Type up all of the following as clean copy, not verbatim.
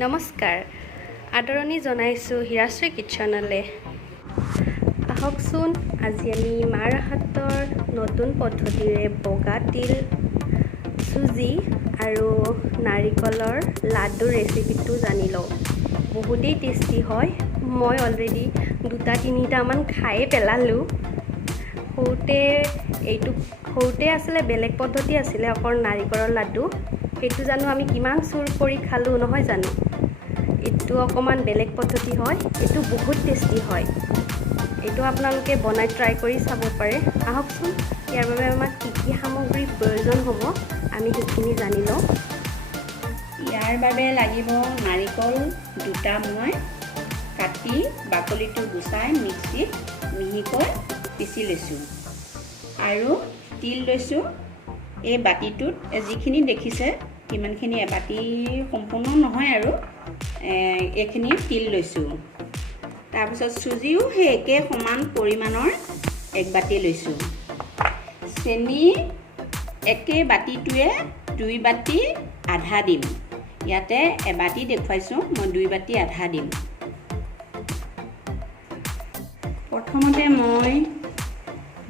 নমস্কাৰ আদৰণি জনাইছোঁ হিৰাশ্ৰী কিটচেনলৈ। আহকচোন আজি আমি মাৰ হাতৰ নতুন পদ্ধতিৰে বগা তিল চুজি আৰু নাৰিকলৰ লাডু ৰেচিপিটো জানি লওঁ। বহুতেই টেষ্টি হয়। মই অলৰেডি 2-3টামান খায়ে পেলালোঁ। সৰুতে আছিলে বেলেগ পদ্ধতি আছিলে, অকল নাৰিকলৰ লাডু। সেইটো জানো আমি কিমান চুৰ কৰি খালোঁ নহয় জানো। এইটো অকণমান বেলেগ পদ্ধতি হয়, এইটো বহুত টেষ্টি হয়। এইটো আপোনালোকে বনাই ট্ৰাই কৰি চাব পাৰে। আহকচোন ইয়াৰ বাবে আমাক কি কি সামগ্ৰীৰ প্ৰয়োজন হ'ব আমি সেইখিনি জানি লওঁ। ইয়াৰ বাবে লাগিব নাৰিকল 2টা মই কাটি বাকলিটো গুচাই মিক্সিত মিহিকৈ পিচি লৈছোঁ, আৰু তিল লৈছোঁ। এই বাতিটোত যিখিনি দেখিছে কিমানখিনি, বাতি সম্পূৰ্ণ নহয় আৰু এইখিনি তিল লৈছোঁ। তাৰপিছত চুজিও সেই একে সমান পৰিমাণৰ 1 বাতি লৈছোঁ। চেনি একে বাতিটোৱে 2 বাতি আধা দিম। ইয়াতে এবাতি দেখুৱাইছোঁ, মই 2 বাতি আধা দিম। প্ৰথমতে মই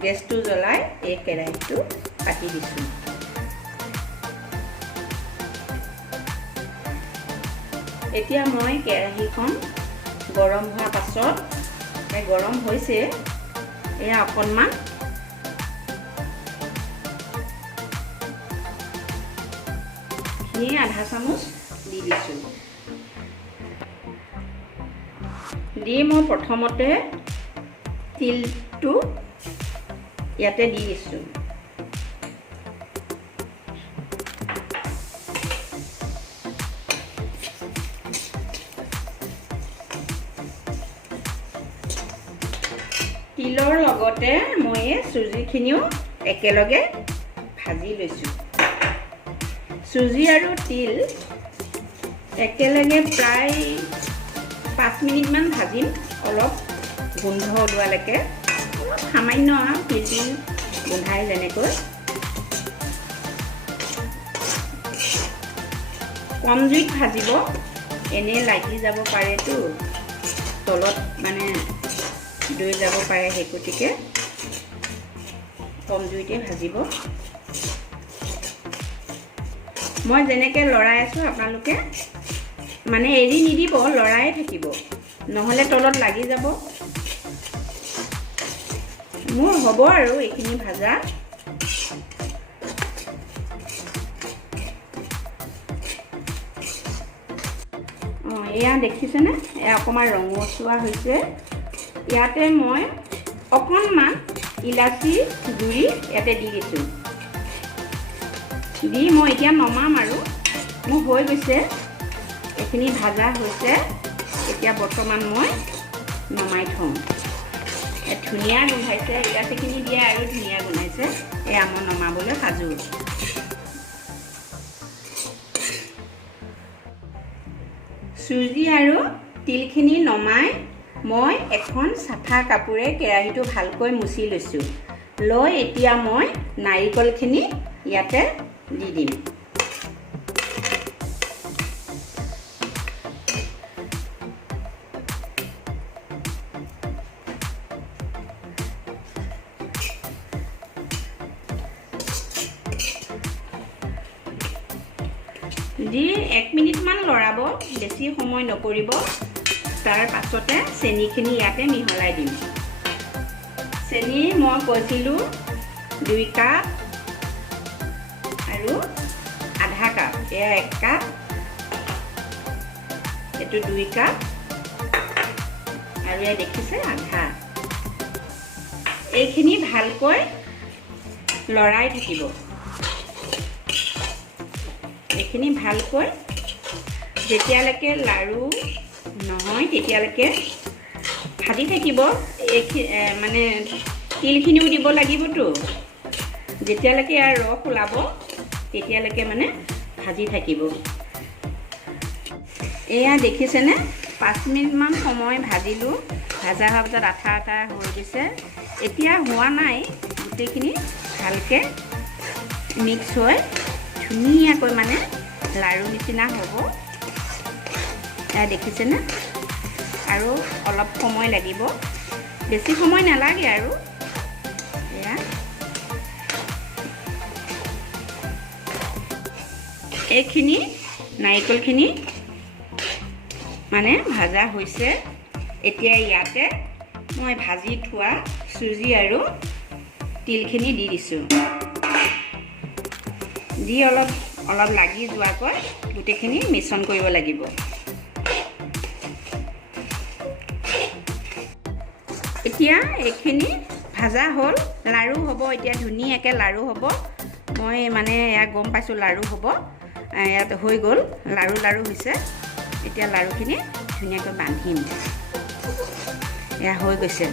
গেছটো জ্বলাই এই কেৰাহীটো পাতি দিছোঁ। এতিয়া মই কেৰাহীখন গৰম হোৱাৰ পাছত, গৰম হৈছে, এয়া অকণমান ঘি আধা চামুচ দি দিছোঁ। দি মই প্ৰথমতে তিলটো ইয়াতে দি দিছোঁ। তিলৰ লগতে মই চুজিখিনিও একেলগে ভাজি লৈছোঁ। চুজি আৰু তিল একেলগে প্ৰায় 5 মিনিটমান ভাজিম, অলপ গোন্ধ ওলোৱালৈকে। সামান্য তিল গোন্ধাই যেনেকৈ। কম জুইত ভাজিব, এনেই লাগি যাব পাৰেতো, তলত মানে দৈ যাব পাৰে, সেই গতিকে কম জুইতে ভাজিব। মই যেনেকৈ লৰাই আছোঁ আপোনালোকে মানে এৰি নিদিব, লৰাই থাকিব, নহ'লে তলত লাগি যাব। মোৰ হ'ব আৰু এইখিনি ভাজা। এয়া দেখিছেনে, এয়া অকণমান ৰঙচুৱা হৈছে। ইয়াতে মই অকণমান ইলাচি গুড়ি ইয়াতে দি দিছোঁ। দি মই এতিয়া নমাম আৰু মোৰ হৈ গৈছে, এইখিনি ভাজা হৈছে। এতিয়া বৰ্তমান মই নমাই থওঁ। ধুনীয়া গোন্ধাইছে, ইলাচিখিনি দিয়ে আৰু ধুনীয়া গোন্ধাইছে। এয়া মই নমাবলৈ সাজু। চুজি আৰু তিলখিনি নমাই মই এখন চাফা কাপোৰে কেৰাহীটো ভালকৈ মুচি লৈছোঁ। লৈ এতিয়া মই নাৰিকলখিনি ইয়াতে দি দিম। দি 1 মিনিটমান লৰাব, বেছি সময় নকৰিব। তাৰ পাছতে চেনিখিনি ইয়াতে মিহলাই দিম। চেনি মই কৈছিলোঁ 2 কাপ আৰু আধা কাপ। এয়া 1 কাপ, এইটো 2 কাপ, আৰু এয়া দেখিছে আধা। এইখিনি ভালকৈ লৰাই থাকিব। এইখিনি ভালকৈ যেতিয়ালৈকে লাড়ু নহয় তেতিয়ালৈকে ভাজি থাকিব। মানে তিলখিনিও দিব লাগিবতো, যেতিয়ালৈকে ইয়াৰ ৰস ওলাব তেতিয়ালৈকে মানে ভাজি থাকিব। এয়া দেখিছেনে, 5 মিনিটমান সময় ভাজিলোঁ। ভাজা হোৱাৰ পিছত আঠা আঠা হৈ গৈছে। এতিয়া হোৱা নাই, গোটেইখিনি ভালকৈ মিক্স হৈ ধুনীয়াকৈ মানে লাড়ু নিচিনা হ'ব। এয়া দেখিছেনে আৰু অলপ সময় লাগিব বেছি সময় নালাগে আৰু এয়া এইখিনি নাৰিকলখিনি মানে ভাজা হৈছে এতিয়া ইয়াতে মই ভাজি থোৱা চুজি আৰু তিলখিনি দি দিছোঁ দি অলপ লাগি যোৱাকৈ গোটেইখিনি মিশ্ৰণ কৰিব লাগিব এতিয়া এইখিনি ভাজা হ'ল লাড়ু হ'ব এতিয়া ধুনীয়াকৈ লাড়ু হ'ব মই মানে এয়া গম পাইছোঁ লাড়ু হ'ব ইয়াত হৈ গ'ল লাড়ু হৈছে এতিয়া লাড়ুখিনি ধুনীয়াকৈ বান্ধিম এয়া হৈ গৈছে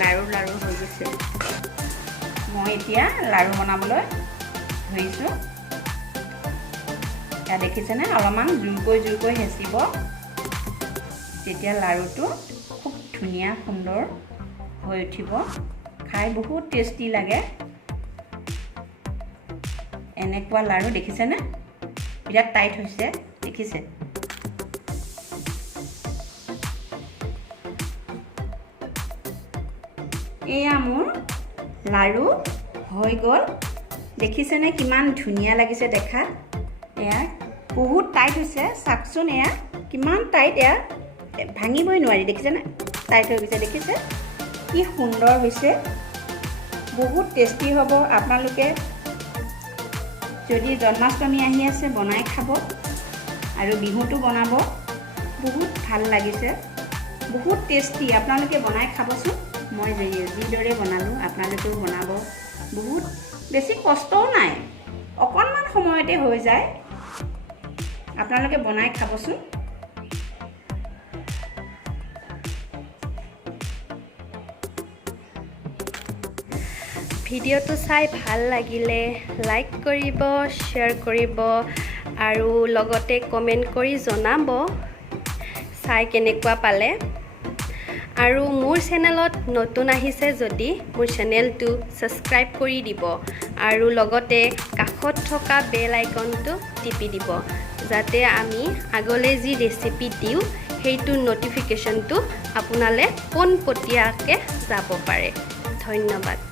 লাড়ু হৈ গৈছে মই এতিয়া লাড়ু বনাবলৈ ধৰিছোঁ এয়া দেখিছেনে অলপমান জোৰকৈ হেঁচিব তেতিয়া লাড়ুটো খুব ধুনীয়া সুন্দৰ হৈ উঠিব খাই বহুত টেষ্টি লাগে এনেকুৱা লাড়ু দেখিছেনে বিৰাট টাইট হৈছে দেখিছে এয়া মোৰ লাড়ু হৈ গ'ল দেখিছেনে কিমান ধুনীয়া লাগিছে দেখা এয়া বহুত টাইট হৈছে চাওকচোন এয়া কিমান টাইট এয়া ভাঙিবই নোৱাৰি দেখিছেনে টাইট হৈ গৈছে দেখিছে কি সুন্দৰ হৈছে বহুত টেষ্টি হ'ব আপোনালোকে যদি জন্মাষ্টমী আহি আছে বনাই খাব আৰু বিহুটো বনাব বহুত ভাল লাগিছে বহুত টেষ্টি আপোনালোকে বনাই খাবচোন মই যিদৰে বনালোঁ আপোনালোকেও বনাব বহুত বেছি কষ্টও নাই অকণমান সময়তে হৈ যায় আপোনালোকে বনাই খাবচোন ভিডিঅ'টো চাই ভাল লাগিলে লাইক কৰিব শ্বেয়াৰ কৰিব আৰু লগতে কমেণ্ট কৰি জনাব চাই কেনেকুৱা পালে আৰু মোৰ চেনেলত নতুন আহিছে যদি মোৰ চেনেলটো ছাবস্ক্ৰাইব কৰি দিব আৰু লগতে কাষত থকা বেল আইকনটো টিপি দিব যাতে আমি আগলৈ যি ৰেচিপি দিওঁ সেইটো নটিফিকেশ্যনটো আপোনালৈ পোনপটীয়াকৈ যাব পাৰে ধন্যবাদ